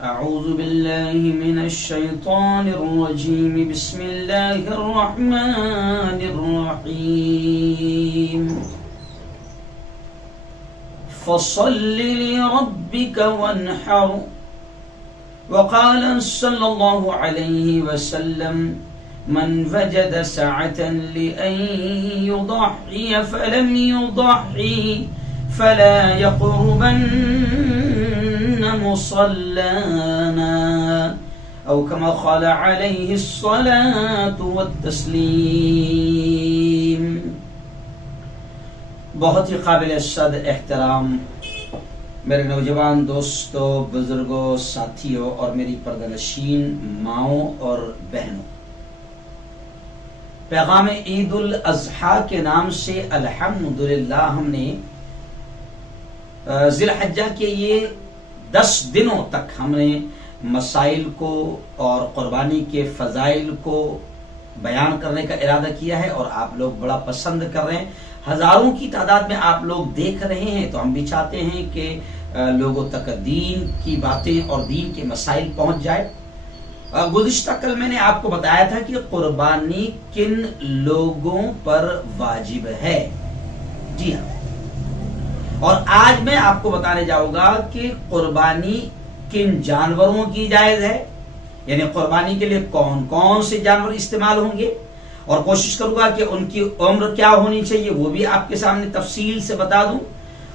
اعوذ باللہ من الشیطان الرجیم بسم اللہ الرحمن الرحیم فصل لربک وانحر وقال صلی اللہ علیہ وسلم من وجد سعة لأن يضحي فلم يضحي فلا يقربن مصلانا او كما قال عليه الصلاة والتسلیم۔ بہت ہی قابل صد احترام میرے نوجوان دوستوں، بزرگوں، ساتھیوں اور میری پردہ نشین ماؤں اور بہنوں، پیغام عید الاضحیٰ کے نام سے الحمدللہ ہم نے ذی الحجہ کے یہ 10 دنوں تک ہم نے مسائل کو اور قربانی کے فضائل کو بیان کرنے کا ارادہ کیا ہے، اور آپ لوگ بڑا پسند کر رہے ہیں، ہزاروں کی تعداد میں آپ لوگ دیکھ رہے ہیں، تو ہم بھی چاہتے ہیں کہ لوگوں تک دین کی باتیں اور دین کے مسائل پہنچ جائے۔ گزشتہ کل میں نے آپ کو بتایا تھا کہ قربانی کن لوگوں پر واجب ہے، جی ہاں، اور آج میں آپ کو بتانے جاؤں گا کہ قربانی کن جانوروں کی جائز ہے، یعنی قربانی کے لیے کون کون سے جانور استعمال ہوں گے، اور کوشش کروں گا کہ ان کی عمر کیا ہونی چاہیے وہ بھی آپ کے سامنے تفصیل سے بتا دوں،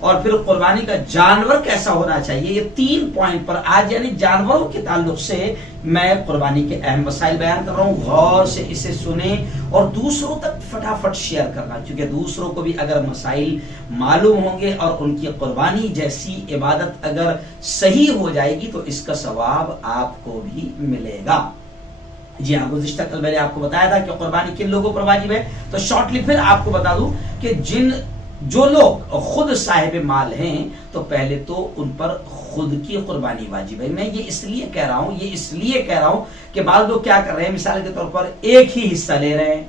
اور پھر قربانی کا جانور کیسا ہونا چاہیے۔ یہ 3 پوائنٹ پر آج یعنی جانوروں کے تعلق سے میں قربانی کے اہم مسائل بیان کر رہا ہوں۔ غور سے اسے سنیں اور دوسروں تک فٹافٹ شیئر کرنا، کیونکہ دوسروں کو بھی اگر مسائل معلوم ہوں گے اور ان کی قربانی جیسی عبادت اگر صحیح ہو جائے گی تو اس کا ثواب آپ کو بھی ملے گا۔ جی ہاں، گزشتہ کل میں نے آپ کو بتایا تھا کہ قربانی کن لوگوں پر واجب ہے، تو شارٹلی پھر آپ کو بتا دوں کہ جو لوگ خود صاحب مال ہیں تو پہلے تو ان پر خود کی قربانی واجب ہے۔ میں یہ اس لیے کہہ رہا ہوں کہ بعض لوگ کیا کر رہے ہیں، مثال کے طور پر ایک ہی حصہ لے رہے ہیں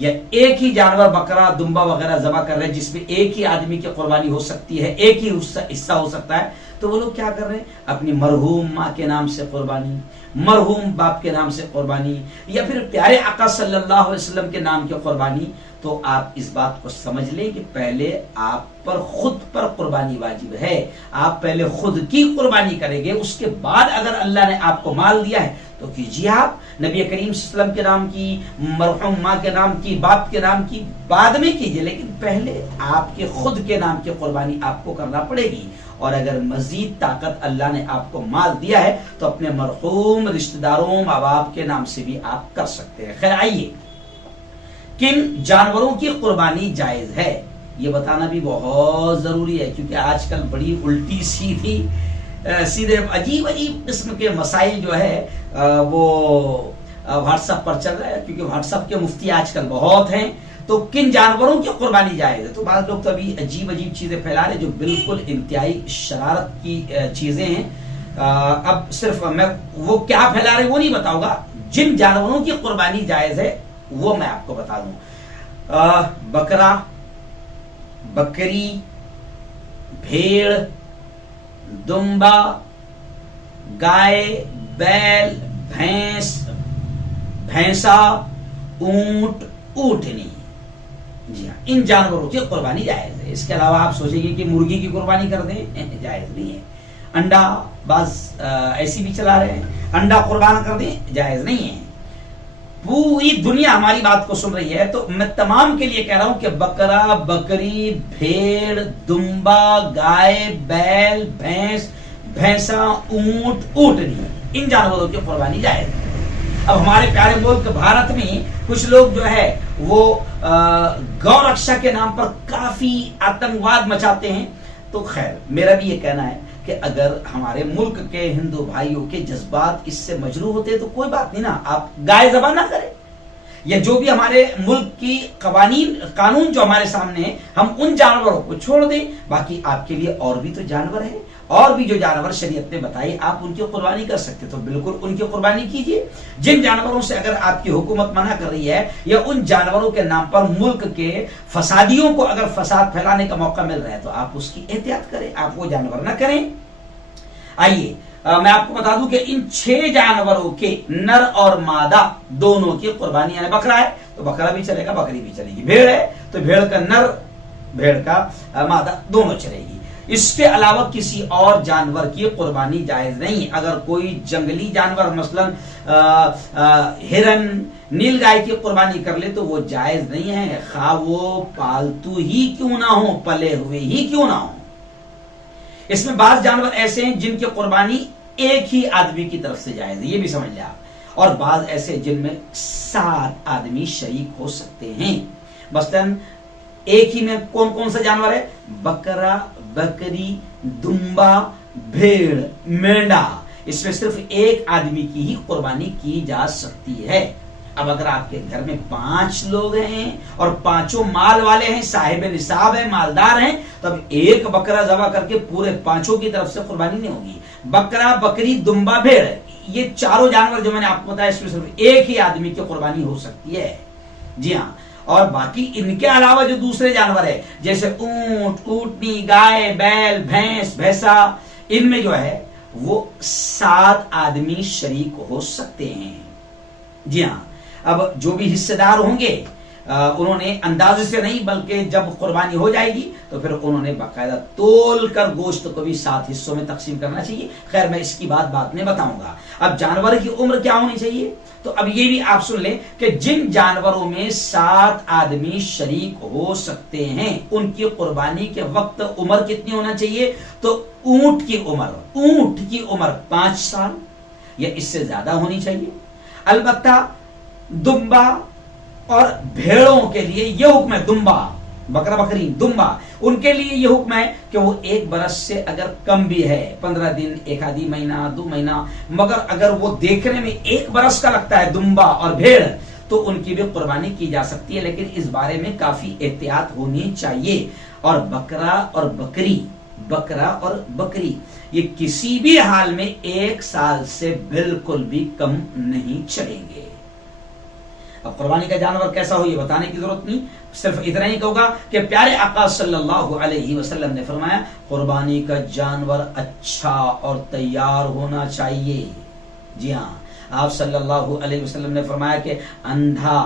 یا ایک ہی جانور بکرا دمبا وغیرہ ذبح کر رہے ہیں جس میں ایک ہی آدمی کی قربانی ہو سکتی ہے، ایک ہی حصہ ہو سکتا ہے، تو وہ لوگ کیا کر رہے ہیں، اپنی مرحوم ماں کے نام سے قربانی، مرحوم باپ کے نام سے قربانی، یا پھر پیارے آقا صلی اللہ علیہ وسلم کے نام کی قربانی۔ تو آپ اس بات کو سمجھ لیں کہ پہلے آپ پر خود پر قربانی واجب ہے، آپ پہلے خود کی قربانی کریں گے، اس کے بعد اگر اللہ نے آپ کو مال دیا ہے تو کیجیے، آپ نبی کریم صلی اللہ علیہ وسلم کے نام کی، مرحوم ماں کے نام کی، باپ کے نام کی بعد میں کیجیے، لیکن پہلے آپ کے خود کے نام کی قربانی آپ کو کرنا پڑے گی۔ اور اگر مزید طاقت اللہ نے آپ کو مال دیا ہے تو اپنے مرحوم رشتہ داروں ماں باپ کے نام سے بھی آپ کر سکتے ہیں۔ خیر، آئیے کن جانوروں کی قربانی جائز ہے یہ بتانا بھی بہت ضروری ہے، کیونکہ آج کل بڑی الٹی سیدھے عجیب قسم کے مسائل جو ہے وہ واٹس ایپ پر چل رہا ہے، کیونکہ واٹس ایپ کے مفتی آج کل بہت ہیں۔ تو کن جانوروں کی قربانی جائز ہے، تو بعض لوگ تو ابھی عجیب چیزیں پھیلا رہے جو بالکل انتہائی شرارت کی چیزیں ہیں۔ اب صرف میں وہ کیا پھیلا رہے وہ نہیں بتاؤں گا، جن جانوروں کی قربانی جائز ہے وہ میں آپ کو بتا دوں۔ بکرا، بکری، بھیڑ، دمبا، گائے، بیل، بھینس، بھینسا، اونٹ، اونٹنی، جی ہاں، ان جانوروں کی قربانی جائز ہے۔ اس کے علاوہ آپ سوچیں گے کہ مرغی کی قربانی کر دیں، جائز نہیں ہے۔ انڈا بعض ایسی بھی چلا رہے ہیں، انڈا قربان کر دیں، جائز نہیں ہے۔ پوری دنیا ہماری بات کو سن رہی ہے، تو میں تمام کے لیے کہہ رہا ہوں کہ بکرا، بکری، بھیڑ، دمبا، گائے، بیل، بھینس، بھینسا، اونٹ، اونٹنی، ان جانوروں کی قربانی جائز ہے۔ اب ہمارے پیارے ملک بھارت میں کچھ لوگ جو ہے وہ گو رکشا کے نام پر کافی آتنکواد مچاتے ہیں، تو خیر میرا بھی یہ کہنا ہے کہ اگر ہمارے ملک کے ہندو بھائیوں کے جذبات اس سے مجروح ہوتے تو کوئی بات نہیں نا، آپ گائے ذبح نہ کریں، یا جو بھی ہمارے ملک کی قانون جو ہمارے سامنے ہیں ہم ان جانوروں کو چھوڑ دیں، باقی آپ کے لیے اور بھی تو جانور ہیں، اور بھی جو جانور شریعت نے بتائی آپ ان کی قربانی کر سکتے تو بالکل ان کی قربانی کیجئے. جن جانوروں سے اگر آپ کی حکومت منع کر رہی ہے یا ان جانوروں کے نام پر ملک کے فسادیوں کو اگر فساد پھیلانے کا موقع مل رہا ہے تو آپ اس کی احتیاط کریں, آپ وہ جانور نہ کریں. آئیے میں آپ کو بتا دوں کہ ان 6 جانوروں کے نر اور مادہ دونوں کی قربانی, یعنی بکرا ہے تو بکرا بھی چلے گا, بکری بھی چلے گی, بھیڑ ہے تو بھیڑ کا نر بھیڑ کا مادہ دونوں چلے گی. اس کے علاوہ کسی اور جانور کی قربانی جائز نہیں. اگر کوئی جنگلی جانور مثلا ہرن, نیل گائے کی قربانی کر لے تو وہ جائز نہیں ہے, خواہ وہ پالتو ہی کیوں نہ ہو, پلے ہوئے ہی کیوں نہ ہو. اس میں بعض جانور ایسے ہیں جن کی قربانی ایک ہی آدمی کی طرف سے جائز ہے, یہ بھی سمجھ لیں آپ, اور بعض ایسے جن میں 7 آدمی شریک ہو سکتے ہیں. مثلاً ایک ہی میں کون کون سا جانور ہے؟ بکرا, بکری, دمبا, بھیڑ, مینڈا. اس میں صرف ایک آدمی کی ہی قربانی کی جا سکتی ہے. اب اگر آپ کے گھر میں 5 لوگ ہیں اور 5 مال والے ہیں, صاحب نصاب ہیں, مالدار ہیں, تو اب ایک بکرا ذبح کر کے پورے 5 کی طرف سے قربانی نہیں ہوگی. بکرا, بکری, دمبا, بھیڑ, یہ 4 جانور جو میں نے آپ کو بتایا اس میں صرف ایک ہی آدمی کی قربانی ہو سکتی ہے. جی ہاں, اور باقی ان کے علاوہ جو دوسرے جانور ہے جیسے اونٹ, اونٹنی, گائے, بیل, بھینس, بھینسا, ان میں جو ہے وہ 7 آدمی شریک ہو سکتے ہیں. جی ہاں, اب جو بھی حصے دار ہوں گے انہوں نے اندازے سے نہیں بلکہ جب قربانی ہو جائے گی تو پھر انہوں نے باقاعدہ تول کر گوشت کو بھی 7 حصوں میں تقسیم کرنا چاہیے. خیر میں اس کی بات بعد میں بتاؤں گا. اب جانور کی عمر کیا ہونی چاہیے, تو اب یہ بھی آپ سن لیں کہ جن جانوروں میں 7 آدمی شریک ہو سکتے ہیں ان کی قربانی کے وقت عمر کتنی ہونا چاہیے, تو اونٹ کی عمر 5 سال یا اس سے زیادہ ہونی چاہیے. البتہ دمبا اور بھیڑوں کے لیے یہ حکم ہے, دمبا, بکرا, بکری, دمبا, ان کے لیے یہ حکم ہے کہ وہ 1 برس سے اگر کم بھی ہے, 15 دن, 1 آدھی مہینہ, 2 مہینہ, مگر اگر وہ دیکھنے میں 1 برس کا لگتا ہے دمبا اور بھیڑ تو ان کی بھی قربانی کی جا سکتی ہے, لیکن اس بارے میں کافی احتیاط ہونی چاہیے. اور بکرا اور بکری یہ کسی بھی حال میں 1 سال سے بالکل بھی کم نہیں چلیں گے. اب قربانی کا جانور کیسا ہو یہ بتانے کی ضرورت نہیں, صرف اتنا ہی کہوں گا کہ پیارے آقا صلی اللہ علیہ وسلم نے فرمایا قربانی کا جانور اچھا اور تیار ہونا چاہیے. جی ہاں, آپ صلی اللہ علیہ وسلم نے فرمایا کہ اندھا,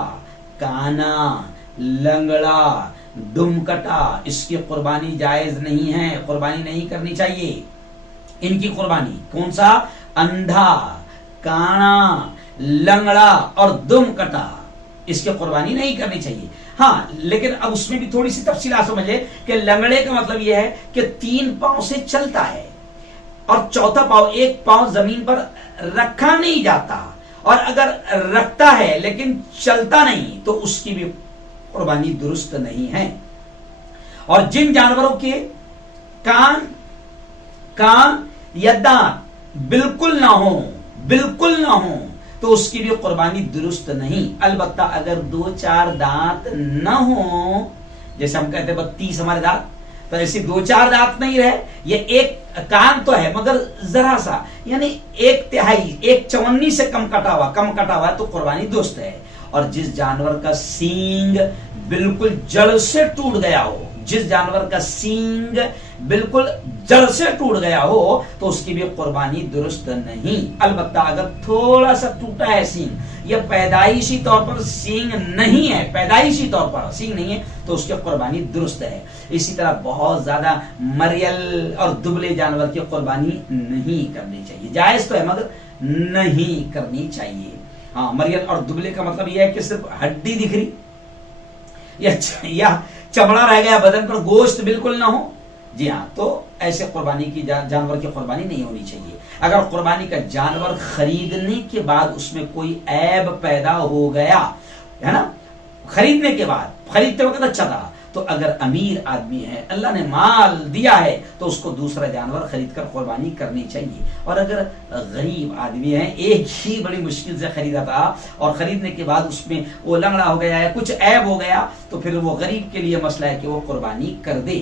کانا, لنگڑا, دم کٹا, اس کی قربانی جائز نہیں ہے, قربانی نہیں کرنی چاہیے. ان کی قربانی کون سا, اندھا, کانا, لنگڑا اور دم کٹا, اس کی قربانی نہیں کرنی چاہیے. ہاں لیکن اب اس میں بھی تھوڑی سی تفصیلات سمجھ لیں کہ لنگڑے کا مطلب یہ ہے کہ 3 پاؤں سے چلتا ہے اور چوتھا پاؤں, 1 پاؤں زمین پر رکھا نہیں جاتا, اور اگر رکھتا ہے لیکن چلتا نہیں تو اس کی بھی قربانی درست نہیں ہے. اور جن جانوروں کے کان یا دانت بالکل نہ ہو تو اس کی بھی قربانی درست نہیں. البتہ اگر 2-4 دانت نہ ہوں, جیسے ہم کہتے ہیں 32 ہمارے دانت, تو ایسی 2-4 دانت نہیں رہے, یہ 1 کان تو ہے مگر ذرا سا, یعنی 1/3, 1/54 سے کم کٹا ہوا ہے تو قربانی درست ہے. اور جس جانور کا سینگ بالکل جڑ سے ٹوٹ گیا ہو, تو اس کی بھی قربانی درست نہیں. البتہ اگر تھوڑا سا ٹوٹا ہے سینگ یا پیدائشی طور پر سینگ نہیں ہے تو اس کی قربانی درست ہے. اسی طرح بہت زیادہ مریل اور دبلے جانور کی قربانی نہیں کرنی چاہیے. جائز تو ہے مگر نہیں کرنی چاہیے. ہاں, مریل اور دبلے کا مطلب یہ ہے کہ صرف ہڈی دکھ رہی یا چمڑا رہ گیا بدن پر, گوشت بالکل نہ ہو. جی ہاں, تو ایسے قربانی کی جانور کی قربانی نہیں ہونی چاہیے. اگر قربانی کا جانور خریدنے کے بعد اس میں کوئی عیب پیدا ہو گیا ہے نا, خریدتے وقت اچھا تھا, تو اگر امیر آدمی ہے, اللہ نے مال دیا ہے, تو اس کو دوسرا جانور خرید کر قربانی کرنی چاہیے. اور اگر غریب آدمی ہے, ایک ہی بڑی مشکل سے خریدا تھا اور خریدنے کے بعد اس میں وہ لنگڑا ہو گیا ہے, کچھ عیب ہو گیا, تو پھر وہ غریب کے لیے مسئلہ ہے کہ وہ قربانی کر دے.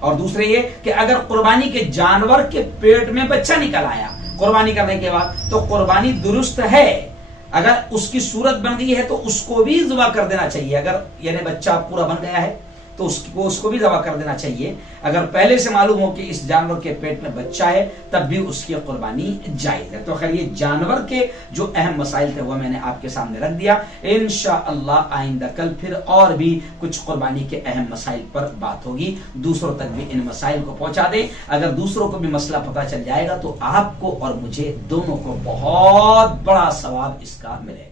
اور دوسرے یہ کہ اگر قربانی کے جانور کے پیٹ میں بچہ نکل آیا قربانی کرنے کے بعد تو قربانی درست ہے، اگر اس کی صورت بن گئی ہے تو اس کو بھی ذبح کر دینا چاہیے، اگر یعنی بچہ پورا بن گیا ہے تو اس کو بھی ذبح کر دینا چاہیے، اگر پہلے سے معلوم ہو کہ اس جانور کے پیٹ میں بچہ ہے تب بھی اس کی قربانی جائز ہے۔ تو خیر یہ جانور کے جو اہم مسائل تھے وہ میں نے آپ کے سامنے رکھ دیا، انشاءاللہ آئندہ کل پھر اور بھی کچھ قربانی کے اہم مسائل پر بات ہوگی، دوسروں تک بھی ان مسائل کو پہنچا دیں، اگر دوسروں کو بھی مسئلہ پتہ چل جائے گا تو آپ کو اور مجھے دونوں کو بہت بڑا ثواب اس کا ملے گا۔